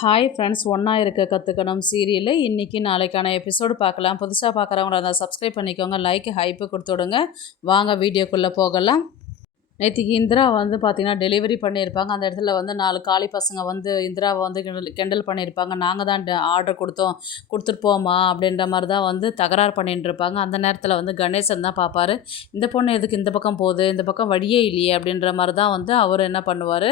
Hi friends, ஒன்றா இருக்க கற்றுக்கணும் சீரியலில் இன்றைக்கி நாளைக்கான எபிசோடு பார்க்கலாம். புதுசாக பார்க்குறவங்கள அதை சப்ஸ்கிரைப் பண்ணிக்கோங்க, லைக் ஹைப்பு கொடுத்து விடுங்க. வாங்க வீடியோக்குள்ளே போகலாம். நேற்றுக்கு இந்திரா வந்து பார்த்திங்கன்னா டெலிவரி பண்ணியிருப்பாங்க. அந்த இடத்துல வந்து 4 காளி பசங்க வந்து இந்திராவை வந்து கிண்டல் பண்ணியிருப்பாங்க. நாங்கள் தான் ஆர்டர் கொடுத்துட்டு போமா அப்படின்ற மாதிரி தான் வந்து தகராறு பண்ணிட்டு இருப்பாங்க. அந்த நேரத்தில் வந்து கணேசன் தான் பார்ப்பார். இந்த பொண்ணு எதுக்கு இந்த பக்கம் போகுது, இந்த பக்கம் வழியே இல்லையே அப்படின்ற மாதிரி தான் வந்து அவர் என்ன பண்ணுவார்,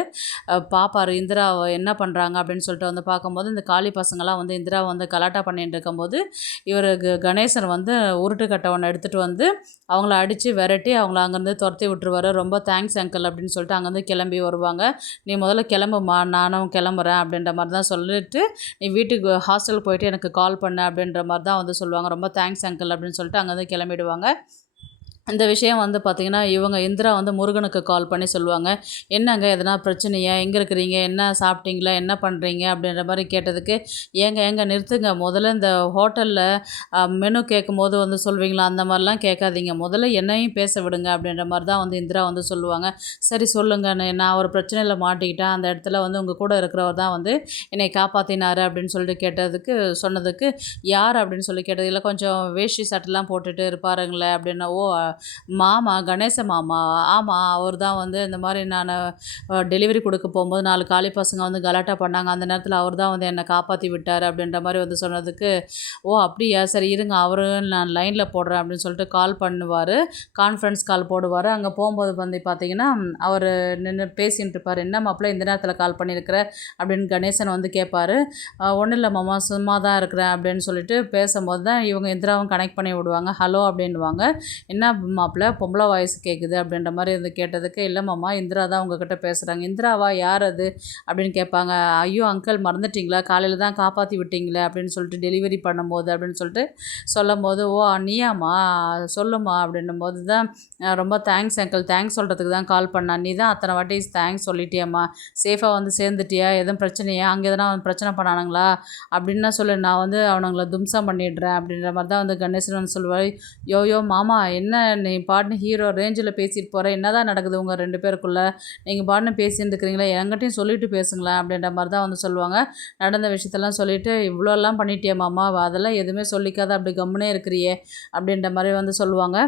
பார்ப்பார் இந்திராவை என்ன பண்ணுறாங்க அப்படின்னு சொல்லிட்டு வந்து பார்க்கும்போது இந்த காளி பசங்களாம் வந்து இந்திராவை வந்து கலாட்டா பண்ணிட்டு இருக்கும்போது இவர் கணேசன் வந்து உருட்டுக்கட்டை ஒன்று எடுத்துகிட்டு வந்து அவங்கள அடித்து விரட்டி அவங்கள அங்கேருந்து துரத்தி விட்டுருவார். ரொம்ப தேங்க்ஸ் அங்கிள் அப்படின்னு சொல்லிட்டு அங்கேருந்து கிளம்பி வருவாங்க. நீ முதல்ல கிளம்புமா, நானும் கிளம்புறேன் அப்படின்ற மாதிரி தான் சொல்லிட்டு நீ வீட்டுக்கு ஹாஸ்டலுக்கு போயிட்டு எனக்கு கால் பண்ணு அப்படின்ற மாதிரி தான் வந்து சொல்லுவாங்க. ரொம்ப தேங்க்ஸ் அங்கிள் அப்படின்னு சொல்லிட்டு அங்கேருந்து கிளம்பிடுவாங்க. இந்த விஷயம் வந்து பார்த்திங்கன்னா இவங்க இந்திரா வந்து முருகனுக்கு கால் பண்ணி சொல்லுவாங்க. என்னங்க எதனா பிரச்சனையா, எங்கே இருக்கிறீங்க, என்ன சாப்பிட்டீங்களா, என்ன பண்ணுறீங்க அப்படின்ற மாதிரி கேட்டதுக்கு, ஏங்க நிறுத்துங்க, முதல்ல இந்த ஹோட்டலில் மெனு கேட்கும் போது வந்து சொல்வீங்களா, அந்த மாதிரிலாம் கேட்காதீங்க, முதல்ல என்னையும் பேச விடுங்க அப்படின்ற மாதிரி தான் வந்து இந்திரா வந்து சொல்லுவாங்க. சரி சொல்லுங்க, நான் ஒரு பிரச்சனையில் மாட்டிக்கிட்டேன், அந்த இடத்துல வந்து உங்கள் கூட இருக்கிறவர் தான் வந்து என்னை காப்பாற்றினார் அப்படின்னு சொல்லிட்டு சொன்னதுக்கு யார் அப்படின்னு சொல்லி கேட்டது, இல்லை கொஞ்சம் வேஷ்டி சட்டெல்லாம் போட்டுட்டு இருப்பாருங்களே அப்படின்னா, ஓ மாமா, கணேச மாமா, ஆமாம் அவர் தான் வந்து இந்த மாதிரி நான் டெலிவரி கொடுக்க போகும்போது 4 காளி பசங்க வந்து கலாட்டா பண்ணாங்க. அந்த நேரத்தில் அவர் தான் வந்து என்னை காப்பாற்றி விட்டார் அப்படின்ற மாதிரி வந்து சொன்னதுக்கு, ஓ அப்படியா, சரி இருங்க அவரு நான் லைனில் போடுறேன் அப்படின்னு சொல்லிட்டு கால் பண்ணுவார். கான்ஃபரன்ஸ் கால் போடுவார். அங்கே போகும்போது வந்து பார்த்திங்கன்னா அவர் நின்று பேசிகிட்டு இருப்பார். என்ன மாப்பிள்ள இந்த நேரத்தில் கால் பண்ணியிருக்கிற அப்படின்னு கணேசன் வந்து கேட்பார். ஒன்றும் இல்லை மாமா, சும்மா தான் இருக்கிறேன் அப்படின்னு சொல்லிட்டு பேசும்போது தான் இவங்க இந்திராவும் கனெக்ட் பண்ணி விடுவாங்க. ஹலோ அப்படின்வாங்க. என்ன மாப்பிள்ள பொம்பளை வாய்ஸ் கேட்குது அப்படின்ற மாதிரி வந்து கேட்டதுக்கு, இல்லை மாமா இந்திரா தான் உங்ககிட்ட பேசுகிறாங்க. இந்திராவா, யார் அது அப்படின்னு கேட்பாங்க. ஐயோ அங்கிள் மறந்துட்டிங்களா, காலையில் தான் காப்பாற்றி விட்டீங்களே அப்படின்னு சொல்லிட்டு டெலிவரி பண்ணும்போது அப்படின்னு சொல்லிட்டு சொல்லும்போது, ஓ நீயாம்மா சொல்லுமா அப்படின்னும் போது தான் ரொம்ப தேங்க்ஸ் அங்கிள், தேங்க்ஸ் சொல்கிறதுக்கு தான் கால் பண்ணா, நீ தான் அத்தனை வாட்டி தேங்க்ஸ் சொல்லிட்டியாம்மா, சேஃபாக வந்து சேர்ந்துட்டியா, எதுவும் பிரச்சனையா, அங்கே எதனா பிரச்சனை பண்ணானுங்களா அப்படின்னு சொல்லு, நான் வந்து அவனுங்களை தும்சம் பண்ணிடுறேன் அப்படின்ற மாதிரி தான் வந்து கணேசன் வந்து சொல்லுவார். யோ மாமா, என்ன நீ பாட்டுன்னு ஹீரோ ரேஞ்சில் பேசிட்டு போகிற, என்ன தான் நடக்குது உங்கள் 2 பேருக்குள்ளே, நீங்கள் பாட்டுன்னு பேசிட்டு இருக்கிறீங்களா, என்கிட்டையும் சொல்லிட்டு பேசுங்களேன் அப்படின்ற மாதிரி தான் வந்து சொல்லுவாங்க. நடந்த விஷயத்தெல்லாம் சொல்லிவிட்டு, இவ்வளோலாம் பண்ணிட்டியா மாமா, அதெல்லாம் எதுவுமே சொல்லிக்காத அப்படி கம்முனே இருக்கிறியே அப்படின்ற மாதிரி வந்து சொல்லுவாங்க.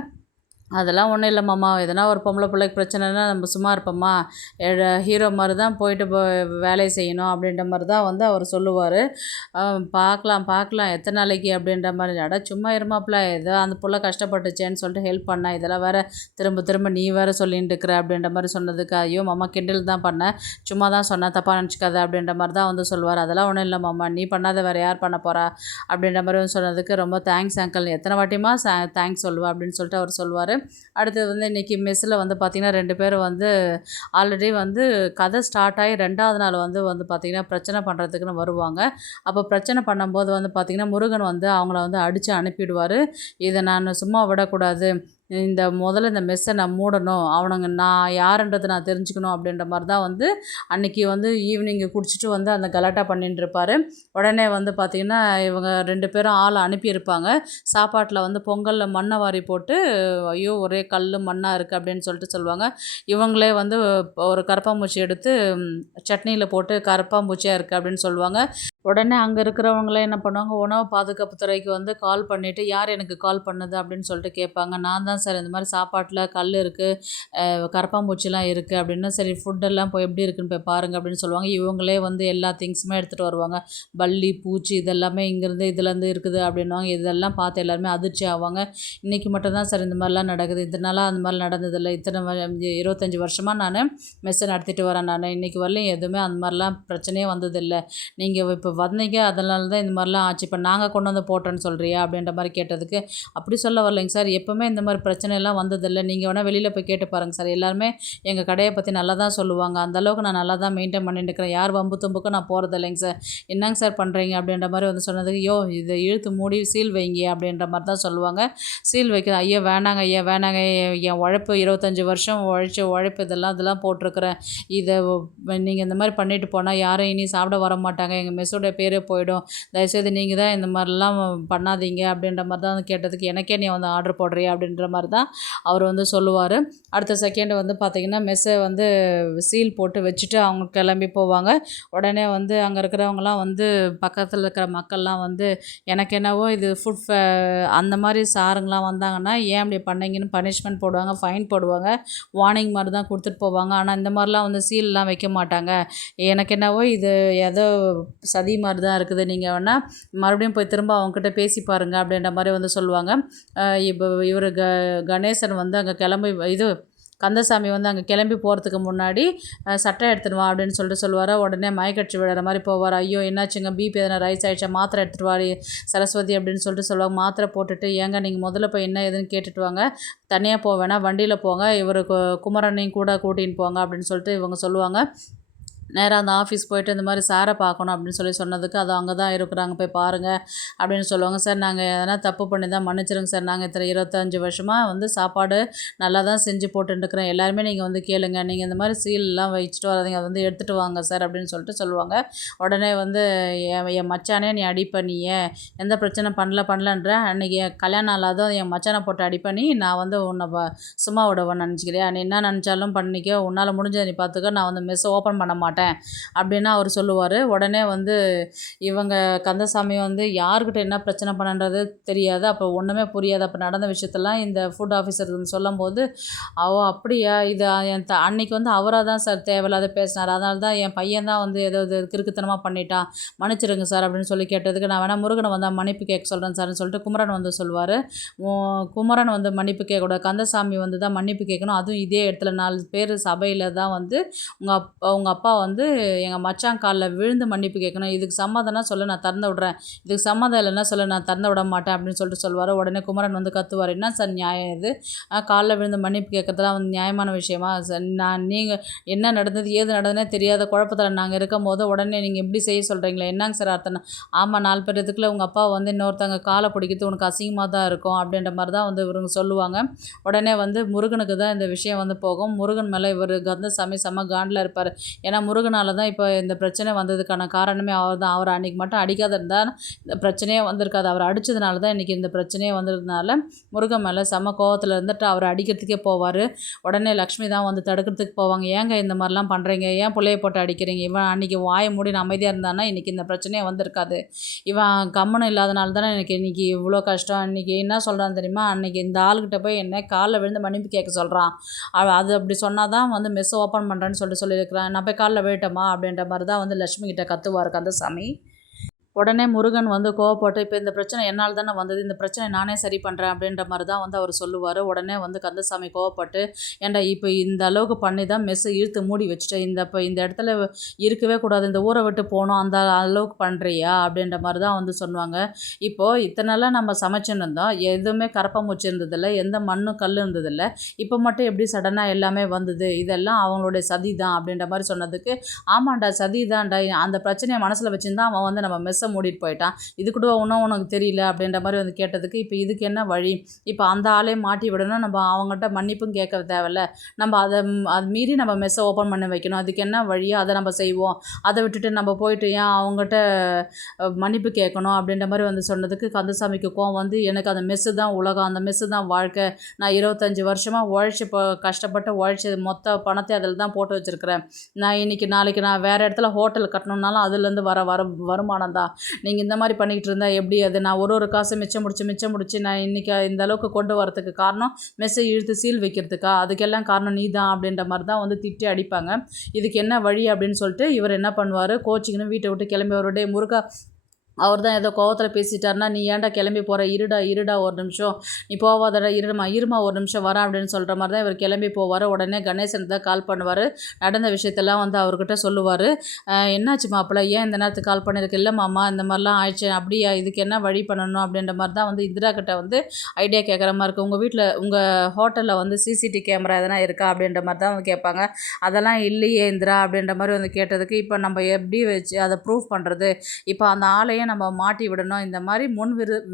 அதெல்லாம் ஒன்றும் இல்லை மாமா, எதனா ஒரு பொம்பளை பிள்ளைக்கு பிரச்சனைனா நம்ம சும்மா இருப்போம்மா, ஹீரோ மாதிரி தான் போயிட்டு வேலையை செய்யணும் அப்படின்ற மாதிரி தான் வந்து அவர் சொல்லுவார். பார்க்கலாம் எத்தனை நாளைக்கு அப்படின்ற மாதிரி, சும்மா இருமாப்பில், ஏதோ அந்த புள்ள கஷ்டப்பட்டுச்சேன்னு சொல்லிட்டு ஹெல்ப் பண்ணேன், இதெல்லாம் வேறு திரும்ப நீ வேறு சொல்லிட்டு இருக்கிற அப்படின்ற மாதிரி சொன்னதுக்கு, ஐயோ மாமா கிண்டல் தான் பண்ணேன், சும்மா தான் சொன்னேன், தப்பாக நினச்சிக்காத அப்படின்ற மாதிரி தான் வந்து சொல்லுவார். அதெல்லாம் ஒன்றும் இல்லை மாமா, நீ பண்ணாத வேறு யார் பண்ண போகிறா அப்படின்ற மாதிரி வந்து சொன்னதுக்கு, ரொம்ப தேங்க்ஸ் அங்கிள், எத்தனை வாட்டியுமா தேங்க்ஸ் சொல்லுவேன் அப்படின்னு சொல்லிட்டு அவர் சொல்லுவார். அடுத்தது வந்து இன்றைக்கி மெஸ்ஸில் வந்து பார்த்திங்கன்னா 2 பேரும் வந்து ஆல்ரெடி வந்து கதை ஸ்டார்ட் ஆகி 2வது நாள் வந்து பார்த்திங்கன்னா பிரச்சனை பண்ணுறதுக்குன்னு வருவாங்க. அப்போ பிரச்சனை பண்ணும்போது வந்து பார்த்திங்கன்னா முருகன் வந்து அவங்கள வந்து அடித்து அனுப்பிடுவார். இதை நான் சும்மா விடக்கூடாது, முதல்ல இந்த மெஸ்ஸை நான் மூடணும், அவனுங்க நான் யாருன்றதை நான் தெரிஞ்சுக்கணும் அப்படின்ற மாதிரி தான் வந்து அன்றைக்கி வந்து ஈவினிங்கு குடிச்சிட்டு வந்து அந்த கலாட்டா பண்ணிட்டு இருப்பார். உடனே வந்து பார்த்திங்கன்னா இவங்க 2 பேரும் ஆள் அனுப்பியிருப்பாங்க. சாப்பாட்டில் வந்து பொங்கலில் மண்ணை வாரி போட்டு, ஐயோ ஒரே கல் மண்ணாக இருக்குது அப்படின்னு சொல்லிட்டு சொல்லுவாங்க. இவங்களே வந்து ஒரு கரப்பாம்பூச்சி எடுத்து சட்னியில் போட்டு கரப்பாம்பூச்சியாக இருக்குது அப்படின்னு சொல்லுவாங்க. உடனே அங்கே இருக்கிறவங்களே என்ன பண்ணுவாங்க, உணவு பாதுகாப்பு துறைக்கு வந்து கால் பண்ணிவிட்டு, யார் எனக்கு கால் பண்ணுது அப்படின்னு சொல்லிட்டு கேட்பாங்க. நான் தான் சார், இந்த மாதிரி சாப்பாட்டில் கல் இருக்குது, கரப்பாம்பூச்சிலாம் இருக்குது அப்படின்னு, சரி ஃபுட்டெல்லாம் போய் எப்படி இருக்குன்னு போய் பாருங்கள் அப்படின்னு சொல்லுவாங்க. இவங்களே வந்து எல்லா திங்ஸுமே எடுத்துகிட்டு வருவாங்க. பல்லி, பூச்சி இதெல்லாமே இங்கேருந்து இதுலேருந்து இருக்குது அப்படின்வாங்க. இதெல்லாம் பார்த்து எல்லாருமே அதிர்ச்சி ஆவாங்க. இன்றைக்கி மட்டும்தான் சார் இந்த மாதிரிலாம் நடக்குது, இதனால அந்த மாதிரி நடந்ததில்லை, 25 வருஷமாக நான் மெஸ்ஸை நடத்திட்டு வரேன், நான் இன்றைக்கி வரலையும் எதுவுமே அந்த மாதிரிலாம் பிரச்சனையே வந்ததில்லை, நீங்கள் இப்போ வந்தீங்க அதனால தான் இந்த மாதிரிலாம் ஆச்சு, இப்போ நாங்கள் கொண்டு வந்து போட்டோன்னு சொல்கிறியா அப்படின்ற மாதிரி கேட்டதுக்கு, அப்படி சொல்ல வரலைங்க சார், எப்போவுமே இந்த மாதிரி பிரச்சனைலாம் வந்ததில்லை, நீங்கள் வேணால் வெளியில் போய் கேட்டு பாருங்கள் சார், எல்லாருமே எங்கள் கடையை பற்றி நல்லா தான் சொல்லுவாங்க, அந்தளவுக்கு நான் நல்லா தான் மெயின்டைன் பண்ணிட்டு இருக்கிறேன், யார் வம்பு தும்புக்கும் நான் போகிறது இல்லைங்க சார், என்னங்க சார் பண்ணுறீங்க அப்படின்ற மாதிரி வந்து சொன்னதுக்கு, இதை இழுத்து மூடி சீல் வைங்க அப்படின்ற மாதிரி தான் சொல்லுவாங்க. சீல் வைக்க, ஐயா வேணாங்க என் உழைப்பு 25 வருஷம் உழைப்பு இதெல்லாம் போட்டிருக்கிறேன், இதை நீங்கள் இந்த மாதிரி பண்ணிட்டு போனால் யாரும் இனி சாப்பிட வர மாட்டாங்க, எங்கள் மெஸ்ஸோட ஆஃபீஸோட பேரே போயிடும். தயவுசெய்து நீங்கள் தான் இந்த மாதிரிலாம் பண்ணாதீங்க அப்படின்ற மாதிரி தான் வந்து கேட்டதுக்கு, எனக்கே நீ வந்து ஆர்டர் போடுறியா அப்படின்ற மாதிரி தான் அவர் வந்து சொல்லுவார். அடுத்த செகண்ட் வந்து பார்த்திங்கன்னா மெஸ்ஸை வந்து சீல் போட்டு வச்சுட்டு அவங்க கிளம்பி போவாங்க. உடனே வந்து அங்கே இருக்கிறவங்கலாம் வந்து பக்கத்தில் இருக்கிற மக்கள்லாம் வந்து எனக்கு என்னவோ இது அந்த மாதிரி சாருங்களாம் வந்தாங்கன்னா ஏன் அப்படி பண்ணீங்கன்னு பனிஷ்மெண்ட் போடுவாங்க, ஃபைன் போடுவாங்க, வார்னிங் மாதிரி தான் கொடுத்துட்டு போவாங்க. ஆனால் இந்த மாதிரிலாம் வந்து சீல்லாம் வைக்க மாட்டாங்க. எனக்கு என்னவோ இது ஏதோ சதி மாதிரி தான் இருக்குது, நீங்கள் வேணால் மறுபடியும் போய் திரும்ப அவங்ககிட்ட பேசி பாருங்கள் அப்படின்ற மாதிரி வந்து சொல்லுவாங்க. இப்போ இவர் கணேசன் வந்து அங்கே கிளம்பி கந்தசாமி வந்து அங்கே கிளம்பி போகிறதுக்கு முன்னாடி சட்டை எடுத்துன்னு வா அப்படின்னு சொல்லுவார். உடனே மயக்கடிச்சு விடுற மாதிரி போவார். ஐயோ என்னாச்சுங்க, பிபி எதனா ரைஸ் ஆகிடுச்சா, மாத்திரை எடுத்துகிட்டு வாரி சரஸ்வதி அப்படின்னு சொல்லுவாங்க. மாத்திரை போட்டுட்டு ஏங்க நீங்கள் முதல்ல போய் என்ன ஏதுன்னு கேட்டுட்டு வாங்க, தனியாக போவேன்னா வண்டியில் போங்க, இவர் குமரனையும் கூட கூட்டின்னு போங்க அப்படின்னு சொல்லிட்டு இவங்க சொல்லுவாங்க. நேராக அந்த ஆஃபீஸ் போய்ட்டு இந்த மாதிரி சாரை பார்க்கணும் அப்படின்னு சொன்னதுக்கு, அது அங்கே தான் இருக்கிறாங்க போய் பாருங்கள் அப்படின்னு சொல்லுவாங்க. சார் நாங்கள் எதனா தப்பு பண்ணி தான் மன்னிச்சிருங்க சார், நாங்கள் இத்தனை 25 வருஷமாக வந்து சாப்பாடு நல்லா தான் செஞ்சு போட்டுருக்கிறேன், எல்லாருமே நீங்கள் வந்து கேளுங்க, நீங்கள் இந்த மாதிரி சீல்லாம் வச்சுட்டு வராதிங்க, அதை வந்து எடுத்துகிட்டு வாங்க சார் அப்படின்னு சொல்லுவாங்க. உடனே வந்து என் மச்சானே நீ அடிப்பண்ணியே, எந்த பிரச்சனை பண்ணலன்ற அன்றைக்கி கல்யாணம் ஆளாதும் என் மச்சானை போட்டு அடிப்பண்ணி நான் வந்து உன்னை சும்மா விடுவேன்னு நினச்சிக்கிறியா, நீ என்ன நினச்சாலும் பண்ணிக்கோ, உன்னால் முடிஞ்சதை நீ பார்த்துக்க, நான் வந்து மெஸ் ஓப்பன் பண்ண மாட்டேன் அப்படின்னு அவர் சொல்லுவார். உடனே வந்து இவங்க கந்தசாமி வந்து யாருக்கிட்ட என்ன பிரச்சனை பண்ணுறது தெரியாது, அப்போ ஒன்றுமே புரியாது. அப்போ நடந்த விஷயத்தெல்லாம் இந்த ஃபுட் ஆஃபீஸர் சொல்லும்போது, அப்படியா, இது அன்னைக்கு வந்து அவராக தான் சார் தேவையில்லாத பேசினார், அதனால தான் என் பையன் தான் வந்து ஏதோ கிறுக்குத்தனமாக பண்ணிட்டான், மன்னிச்சிருங்க சார் அப்படின்னு சொல்லி கேட்டதுக்கு, நான் வேணால் முருகனை வந்தால் மன்னிப்பு கேட்க சொல்கிறேன் சார்னு சொல்லிட்டு குமரன் வந்து சொல்லுவார். குமரன் வந்து மன்னிப்பு கேட்கக்கூடாது, கந்தசாமி வந்து தான் மன்னிப்பு கேட்கணும், அதுவும் இதே இடத்துல 4 பேர் சபையில் தான் வந்து உங்கள் அப்பா வந்து எங்கள் மச்சான் காலில் விழுந்து மன்னிப்பு கேட்கணும், இதுக்கு சம்மதம்னா சொல்ல நான் திறந்து விட்றேன், இதுக்கு சம்மதம் இல்லைன்னா சொல்ல நான் திறந்து விட மாட்டேன் அப்படின்னு சொல்லிட்டு சொல்லுவார். உடனே குமரன் வந்து கத்துவார், என்ன சார் நியாயம் இது, காலில் விழுந்து மன்னிப்பு கேட்கறதுலாம் வந்து நியாயமான விஷயமா, நீங்கள் என்ன நடந்தது ஏது நடந்ததுனே தெரியாத குழப்பத்தில் நாங்கள் இருக்கும் போது உடனே நீங்கள் எப்படி செய்ய சொல்கிறீங்களே, என்னங்க சார் அர்த்தம், ஆமாம் 4 பேர் இதுக்குள்ள உங்கள் அப்பா வந்து இன்னொருத்தங்க காலை பிடிக்கிறது உனக்கு அசிங்கமாக தான் இருக்கும் அப்படின்ற மாதிரி தான் வந்து இவங்க சொல்லுவாங்க. உடனே வந்து முருகனுக்கு தான் இந்த விஷயம் வந்து போகும். முருகன் மேலே இவர் கந்தசாமி செம்ம காண்டில் இருப்பார். ஏன்னா முருகனால தான் இப்போ இந்த பிரச்சனை வந்ததுக்கான காரணமே அவர் தான். அவர் அன்றைக்கி மட்டும் அடிக்காத இருந்தால் இந்த பிரச்சனையே வந்திருக்காது, அவர் அடித்ததுனால தான் இன்றைக்கி இந்த பிரச்சனையே வந்ததுனால முருகன் மேலே செம்ம கோவத்தில் இருந்துட்டு அவர் அடிக்கிறதுக்கே போவார். உடனே லக்ஷ்மி தான் வந்து தடுக்கிறதுக்கு போவாங்க. ஏங்க இந்த மாதிரிலாம் பண்ணுறீங்க, ஏன் பிள்ளைய போட்டு அடிக்கிறீங்க, இவன் அன்றைக்கி வாயை மூடி அமைதியாக இருந்தானா இன்றைக்கி இந்த பிரச்சனையே வந்திருக்காது, இவன் கம்மனும் இல்லாதனால தானே எனக்கு இன்றைக்கி இவ்வளோ கஷ்டம், இன்றைக்கி என்ன சொல்கிறான்னு தெரியுமா, அன்றைக்கி இந்த ஆளுக்கிட்ட போய் என்ன காலில் விழுந்து மன்னிப்பு கேட்க சொல்கிறான், அது அப்படி சொன்னால் தான் வந்து மெஸ் ஓப்பன் பண்ணுறேன்னு சொல்லியிருக்கிறேன், நான் போய் காலில் விழட்டமா அப்படின்ற மாதிரி தான் வந்து லட்சுமி கிட்ட கத்துவார் கந்தசாமி. உடனே முருகன் வந்து கோவப்பட்டு, இப்போ இந்த பிரச்சனை என்னால் தானே வந்தது, இந்த பிரச்சனை நானே சரி பண்ணுறேன் அப்படின்ற மாதிரி தான் வந்து அவர் சொல்லுவார். உடனே வந்து கந்தசாமி கோவப்பட்டு, ஏன்டா இப்போ இந்த அளவுக்கு பண்ணி தான் மெஸ்ஸை இழுத்து மூடி வச்சுட்டேன், இப்போ இந்த இடத்துல இருக்கவே கூடாது, இந்த ஊரை விட்டு போகணும், அந்த அளவுக்கு பண்ணுறியா அப்படின்ற மாதிரி தான் வந்து சொன்னாங்க. இப்போது இத்தனைலாம் நம்ம சமைச்சுன்னு இருந்தோம், எதுவுமே கரப்பாம்பூச்சி இருந்ததில்லை, எந்த மண்ணும் கல் இருந்ததில்லை, இப்போ மட்டும் எப்படி சடனாக எல்லாமே வந்தது, இதெல்லாம் அவங்களுடைய சதி தான் அப்படின்ற மாதிரி சொன்னதுக்கு, ஆமாண்டா சதி தான்டா, அந்த பிரச்சனையை மனசில் வச்சுருந்தா அவன் வந்து நம்ம மெஸ்ஸை மூடிட்டு போயிட்டான், இது கூட ஒன்றும் உனக்கு தெரியல அப்படின்ற மாதிரி வந்து கேட்டதுக்கு, இப்போ இதுக்கு என்ன வழி, இப்போ அந்த ஆளே மாட்டி விடணும், நம்ம அவங்ககிட்ட மன்னிப்பும் கேட்க தேவையில்ல, நம்ம அது மீறி நம்ம மெஸ்ஸை ஓப்பன் பண்ணி வைக்கணும், அதுக்கு என்ன வழியோ அதை நம்ம செய்வோம், அதை விட்டுட்டு நம்ம போயிட்டு ஏன் அவங்ககிட்ட மன்னிப்பு கேட்கணும் அப்படின்ற மாதிரி வந்து சொன்னதுக்கு கந்தசாமிக்கு கோவம் வந்து, எனக்கு அந்த மெஸ்ஸு தான் உலகம், அந்த மெஸ்ஸு தான் வாழ்க்கை, நான் 25 வருஷமாக உழைச்சி கஷ்டப்பட்டு உழைச்சி மொத்த பணத்தை அதில் தான் போட்டு வச்சுருக்கிறேன், நான் இன்றைக்கி நாளைக்கு நான் வேறு இடத்துல ஹோட்டல் கட்டணுன்னாலும் அதுலேருந்து வருமானம் தான், நீங்கள் இந்த மாதிரி பண்ணிக்கிட்டு இருந்தால் எப்படி, அது நான் ஒரு காசை மிச்சம் முடிச்சு நான் இன்றைக்கி இந்த அளவுக்கு கொண்டு வரதுக்கு காரணம் மெஸ்ஸை இழுத்து சீல் வைக்கிறதுக்கா, அதுக்கெல்லாம் காரணம் நீ தான் அப்படின்ற மாதிரி தான் வந்து திட்டி அடிப்பாங்க. இதுக்கு என்ன வழி அப்படின்னு சொல்லிட்டு இவர் என்ன பண்ணுவார், கோச்சிங்கன்னு வீட்டை விட்டு கிளம்பி அவருடைய முருகா அவர் தான் ஏதோ கோவத்தில் பேசிட்டாருன்னா, நீ ஏன்டா கிளம்பி போகிற, இருடா ஒரு நிமிஷம், நீ போவாதடா, இருமா ஒரு நிமிஷம் வரேன் அப்படின்னு சொல்கிற மாதிரி தான் இவர் கிளம்பி போவார். உடனே கணேசன் தான் கால் பண்ணுவார், நடந்த விஷயத்தெல்லாம் வந்து அவர்கிட்ட சொல்லுவார். என்னாச்சு மாப்பிள்ள, ஏன் இந்த நேரத்துக்கு கால் பண்ணியிருக்கு, இல்லை மாமா இந்த மாதிரிலாம் ஆயிடுச்சு, அப்படியா, இதுக்கு என்ன வழி பண்ணணும் அப்படின்ற மாதிரி தான் வந்து இந்திரா கிட்ட வந்து ஐடியா கேட்குற மாதிரி இருக்குது. உங்கள் வீட்டில் உங்கள் ஹோட்டலில் வந்து சிசிடிவி கேமரா எதனா இருக்கா அப்படின்ற மாதிரி தான் வந்து கேட்பாங்க. அதெல்லாம் இல்லையே இந்திரா அப்படின்ற மாதிரி வந்து கேட்டதுக்கு, இப்போ நம்ம எப்படி வச்சு அதை ப்ரூஃப் பண்ணுறது, இப்போ அந்த ஆளையே நம்ம மாட்டி விடணும், இந்த மாதிரி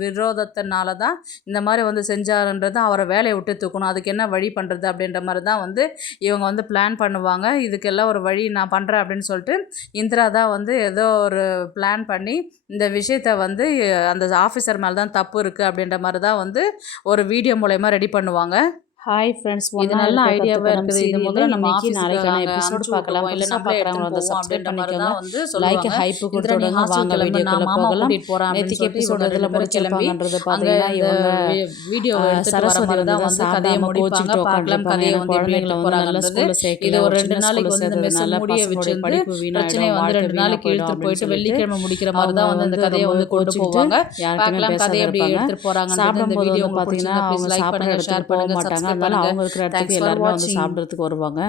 விரோதத்தினால தான் இந்த மாதிரி வந்து செஞ்சாருன்றது, அவரை வேலையை விட்டு தூக்கணும், அதுக்கு என்ன வழி பண்ணுறது அப்படின்ற மாதிரி தான் வந்து இவங்க வந்து பிளான் பண்ணுவாங்க. இதுக்கெல்லாம் ஒரு வழி நான் பண்ணுறேன் அப்படின்னு சொல்லிட்டு இந்திரா தான் வந்து ஏதோ ஒரு பிளான் பண்ணி இந்த விஷயத்த வந்து அந்த ஆஃபீஸர் மேலே தான் தப்பு இருக்குது அப்படின்ற மாதிரி தான் வந்து ஒரு வீடியோ மூலயமா ரெடி பண்ணுவாங்க. ஹாய் ஃப்ரெண்ட்ஸ், இது நல்ல ஐடியாவாக இருக்குது. இது முதல்ல நம்ம இன்னைக்கு நாளைக்கான எபிசோட் பார்க்கலாம். இல்லை புதுசா நம்மளே பார்க்குறவங்க வந்து எடுத்துன்னு சப்ஸ்கிரைப் அப்படின்ற மாதிரி பண்ணிக்கோங்க. தான் வந்து லைக் சொல்லுவாங்க. ஹைப் இந்திரா நீ கொடுத்துடுங்க. ஹாஸ்டல் வாங்க கிளம்பு, வீடியோக்குள்ள நான் மாமா போகலாம். கூட்டிகிட்டு போகிறேன் அப்படின்னு நேத்திக்கு சொல்லிட்டு எபிசோட் இவங்க இதில் 2 பேரும் கிளம்பி முடிச்சிருப்பாங்கன்றது அங்கே பார்த்தீங்கன்னா இந்த இவங்க வீடியோவை எடுத்துகிட்டு வர சரஸ்வதி மாதிரி தான் வந்து வந்து கதையை சாப்பிடாம முடிப்பாங்க. கோச்சிக்கிட்டு பார்க்கலாம் உட்காந்துருப்பாங்க. கதையை ஏன்னா வந்து எப்படி குழந்தைங்களை எடுத்து வந்து நல்ல போகிறாங்கன்றது. ஸ்கூலில் சேர்க்கல, இது ஒரு ஒரு 2 சின்ன நாளைக்கு ஸ்கூலில் வந்து இந்த மெஸ் சேர்த்ததுனால மூடிய பசங்களுடைய வச்சு வந்து படிப்பு பிரச்சனையை வீணாயிடும், வந்து வாழ்க்கை 2 வீணாக நாளைக்கு போயிடும் இழுத்துட்டு அப்படின்னு போயிட்டு சொல்லிட்டு வெள்ளிக்கிழமை முடிக்கிற மாதிரி அவங்க தான் வந்து அந்த வந்து கதையை ரொம்ப வந்து கொண்டு கோச்சிக்கிட்டு போவாங்க. யாருக்குமே பார்க்கலாம் பேசாத கதையை எப்படி இருப்பாங்க. எடுத்துகிட்டு போகிறாங்கன்றது. இந்த சாப்பிடும்போது வீடியோ வந்து உங்களுக்கு பார்த்தீங்கன்னா பிடிச்சிருந்தா ப்ளீஸ் அவங்க லைக் சாப்பிட்ற பண்ணுங்கள், இடத்துக்கு ஷேர் போக பண்ணுங்கள், மாட்டாங்க. சப்ஸ்கிரைப் அதனால பண்ணுங்கள். அவங்க இருக்கிற இடத்துக்கு தேங்க்ஸ் ஃபார் எல்லாருமே வந்து வாட்சிங். சாப்பிட்றதுக்கு வருவாங்க.